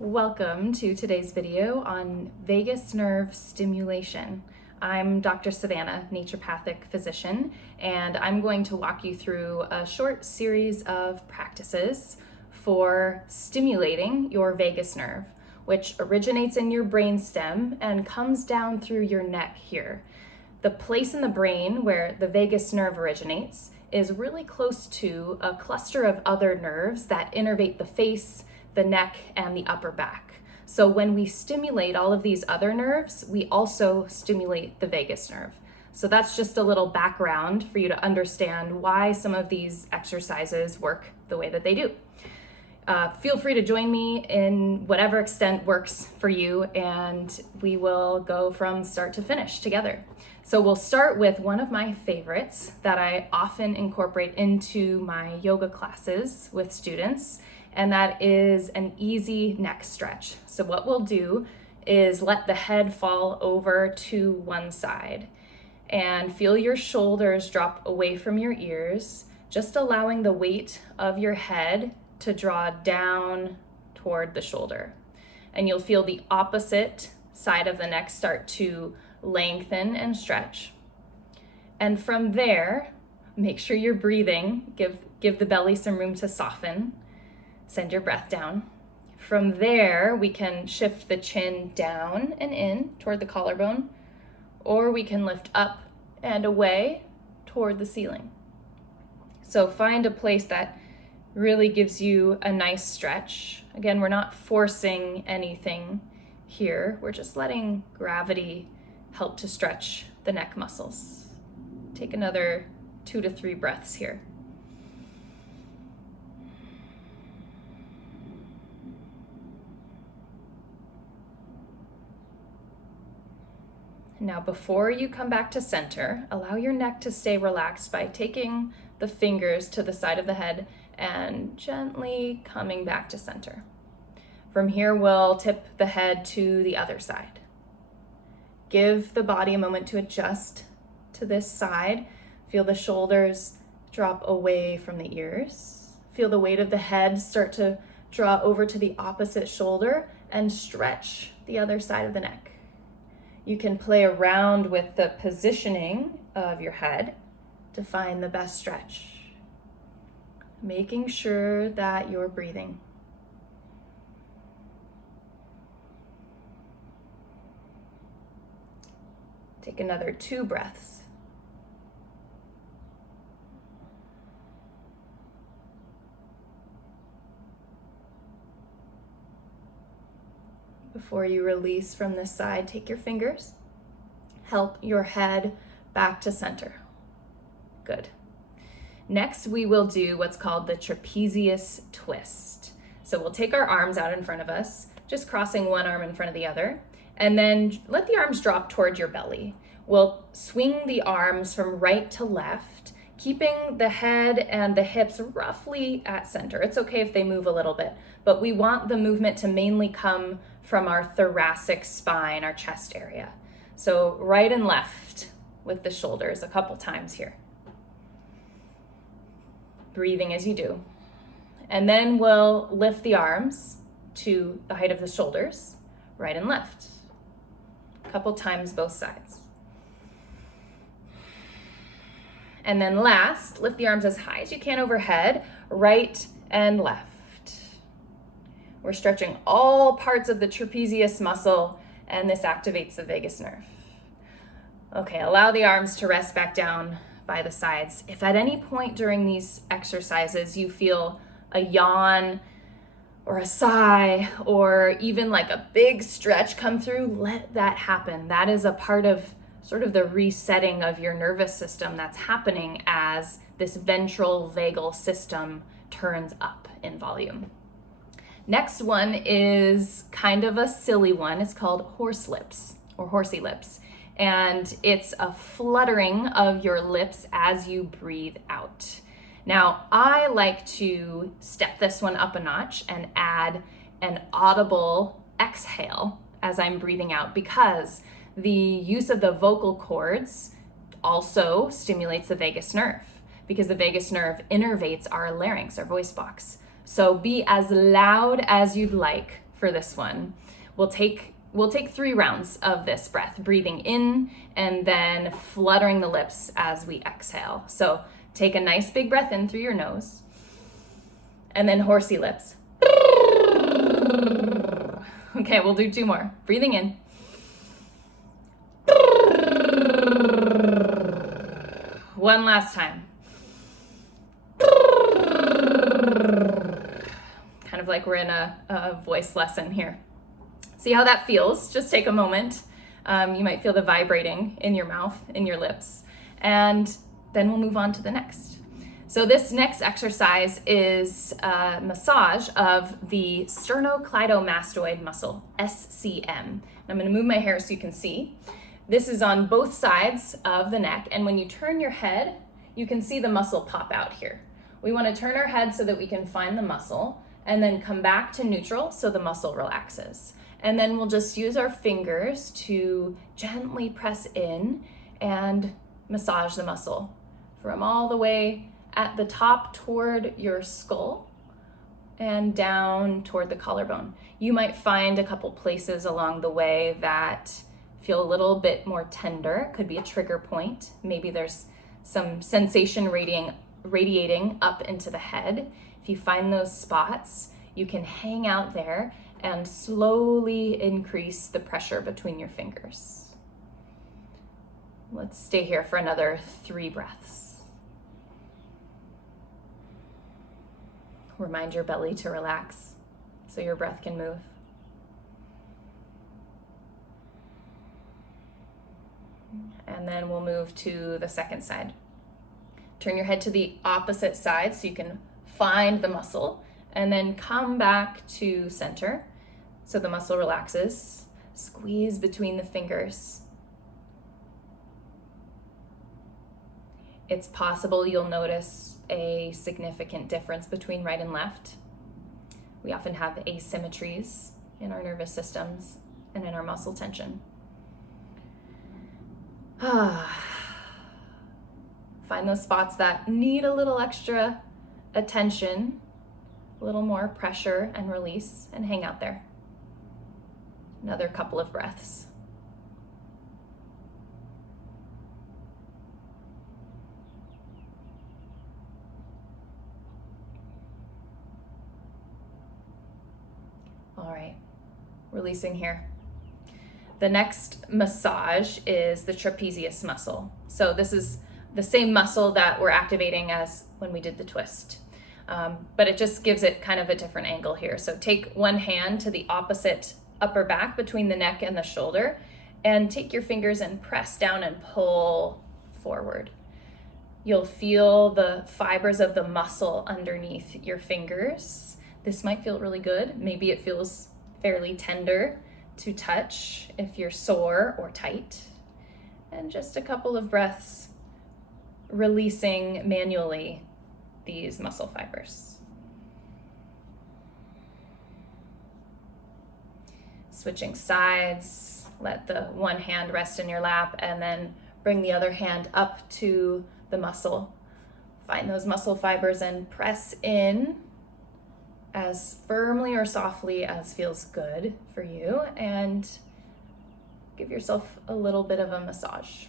Welcome to today's video on vagus nerve stimulation. I'm Dr. Savannah, naturopathic physician, and I'm going to walk you through a short series of practices for stimulating your vagus nerve, which originates in your brainstem and comes down through your neck here. The place in the brain where the vagus nerve originates is really close to a cluster of other nerves that innervate the face, the neck, and the upper back. So when we stimulate all of these other nerves, we also stimulate the vagus nerve. So that's just a little background for you to understand why some of these exercises work the way that they do. Feel free to join me in whatever extent works for you, and we will go from start to finish together. So we'll start with one of my favorites that I often incorporate into my yoga classes with students, and that is an easy neck stretch. So what we'll do is let the head fall over to one side and feel your shoulders drop away from your ears, just allowing the weight of your head to draw down toward the shoulder. And you'll feel the opposite side of the neck start to lengthen and stretch. And from there, make sure you're breathing, give the belly some room to soften. Send your breath down. From there, we can shift the chin down and in toward the collarbone, or we can lift up and away toward the ceiling. So find a place that really gives you a nice stretch. Again, we're not forcing anything here. We're just letting gravity help to stretch the neck muscles. Take another 2 to 3 breaths here. Now, before you come back to center, allow your neck to stay relaxed by taking the fingers to the side of the head and gently coming back to center. From here, we'll tip the head to the other side. Give the body a moment to adjust to this side. Feel the shoulders drop away from the ears. Feel the weight of the head start to draw over to the opposite shoulder and stretch the other side of the neck. You can play around with the positioning of your head to find the best stretch, making sure that you're breathing. Take another 2 breaths. Before you release from this side, take your fingers, help your head back to center. Good. Next, we will do what's called the trapezius twist. So we'll take our arms out in front of us, just crossing one arm in front of the other, and then let the arms drop toward your belly. We'll swing the arms from right to left, keeping the head and the hips roughly at center. It's okay if they move a little bit, but we want the movement to mainly come from our thoracic spine, our chest area. So right and left with the shoulders a couple times here. Breathing as you do. And then we'll lift the arms to the height of the shoulders, right and left. A couple times both sides. And then last, lift the arms as high as you can overhead, right and left. We're stretching all parts of the trapezius muscle, and this activates the vagus nerve. Okay, allow the arms to rest back down by the sides. If at any point during these exercises you feel a yawn or a sigh or even like a big stretch come through, let that happen. That is a part of sort of the resetting of your nervous system that's happening as this ventral vagal system turns up in volume. Next one is kind of a silly one. It's called horse lips or horsey lips. And it's a fluttering of your lips as you breathe out. Now, I like to step this one up a notch and add an audible exhale as I'm breathing out, because the use of the vocal cords also stimulates the vagus nerve, because the vagus nerve innervates our larynx, our voice box. So be as loud as you'd like for this one. We'll take 3 rounds of this breath, breathing in and then fluttering the lips as we exhale. So take a nice big breath in through your nose and then horsey lips. Okay, we'll do 2 more. Breathing in. One last time. Kind of like we're in a voice lesson here. See how that feels? Just take a moment. You might feel the vibrating in your mouth, in your lips, and then we'll move on to the next. So this next exercise is a massage of the sternocleidomastoid muscle, SCM. I'm gonna move my hair so you can see. This is on both sides of the neck, and when you turn your head, you can see the muscle pop out here. We wanna turn our head so that we can find the muscle, and then come back to neutral so the muscle relaxes. And then we'll just use our fingers to gently press in and massage the muscle from all the way at the top toward your skull and down toward the collarbone. You might find a couple places along the way that feel a little bit more tender. Could be a trigger point. Maybe there's some sensation radiating up into the head. If you find those spots, you can hang out there and slowly increase the pressure between your fingers. Let's stay here for another 3 breaths. Remind your belly to relax so your breath can move. And then we'll move to the second side. Turn your head to the opposite side so you can find the muscle, and then come back to center so the muscle relaxes. Squeeze between the fingers. It's possible you'll notice a significant difference between right and left. We often have asymmetries in our nervous systems and in our muscle tension. Find those spots that need a little extra attention, a little more pressure and release, and hang out there. Another couple of breaths. All right, releasing here. The next massage is the trapezius muscle. So this is the same muscle that we're activating as when we did the twist. But it just gives it kind of a different angle here. So take one hand to the opposite upper back between the neck and the shoulder, and take your fingers and press down and pull forward. You'll feel the fibers of the muscle underneath your fingers. This might feel really good. Maybe it feels fairly tender to touch if you're sore or tight. And just a couple of breaths, releasing manually these muscle fibers. Switching sides, let the one hand rest in your lap and then bring the other hand up to the muscle. Find those muscle fibers and press in as firmly or softly as feels good for you, and give yourself a little bit of a massage.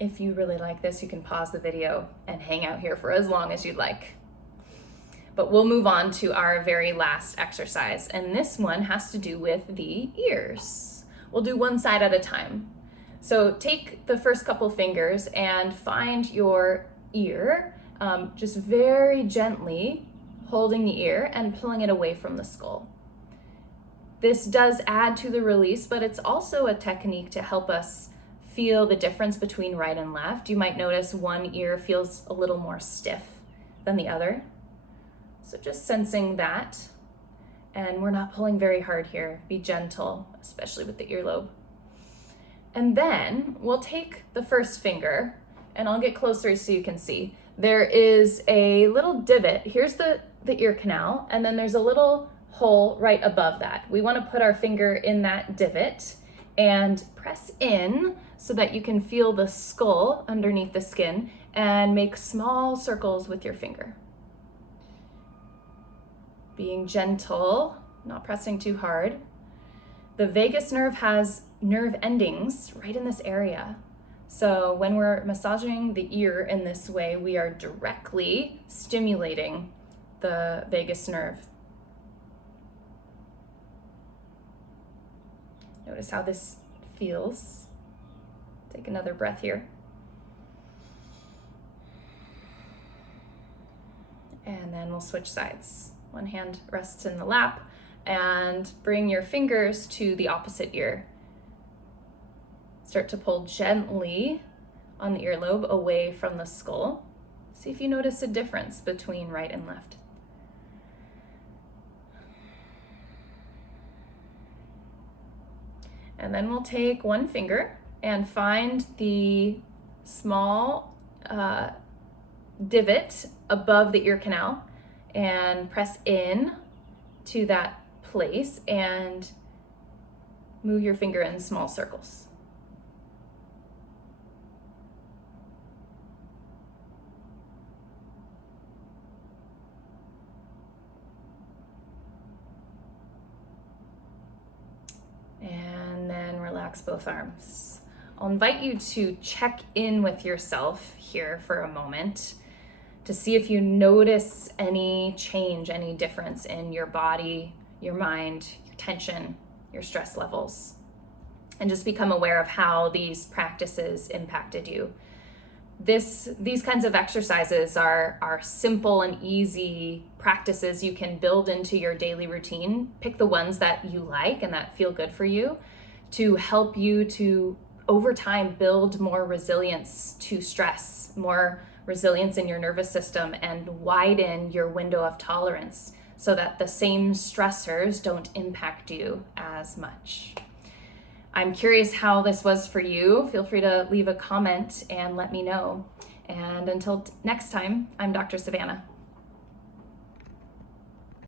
If you really like this, you can pause the video and hang out here for as long as you'd like. But we'll move on to our very last exercise, and this one has to do with the ears. We'll do one side at a time. So take the first couple fingers and find your ear, just very gently holding the ear and pulling it away from the skull. This does add to the release, but it's also a technique to help us feel the difference between right and left. You might notice one ear feels a little more stiff than the other. So just sensing that. And we're not pulling very hard here. Be gentle, especially with the earlobe. And then we'll take the first finger, and I'll get closer so you can see. There is a little divot. Here's the ear canal, and then there's a little hole right above that. We want to put our finger in that divot and press in so that you can feel the skull underneath the skin and make small circles with your finger. Being gentle, not pressing too hard. The vagus nerve has nerve endings right in this area. So when we're massaging the ear in this way, we are directly stimulating the vagus nerve. Notice how this feels. Take another breath here. And then we'll switch sides. One hand rests in the lap and bring your fingers to the opposite ear. Start to pull gently on the earlobe away from the skull. See if you notice a difference between right and left. And then we'll take one finger and find the small divot above the ear canal and press in to that place and move your finger in small circles. And then relax both arms. I'll invite you to check in with yourself here for a moment to see if you notice any change, any difference in your body, your mind, your tension, your stress levels, and just become aware of how these practices impacted you. These kinds of exercises are simple and easy practices you can build into your daily routine. Pick the ones that you like and that feel good for you to help you to, over time, build more resilience to stress, more resilience in your nervous system, and widen your window of tolerance so that the same stressors don't impact you as much. I'm curious how this was for you. Feel free to leave a comment and let me know. And until next time, I'm Dr. Savannah.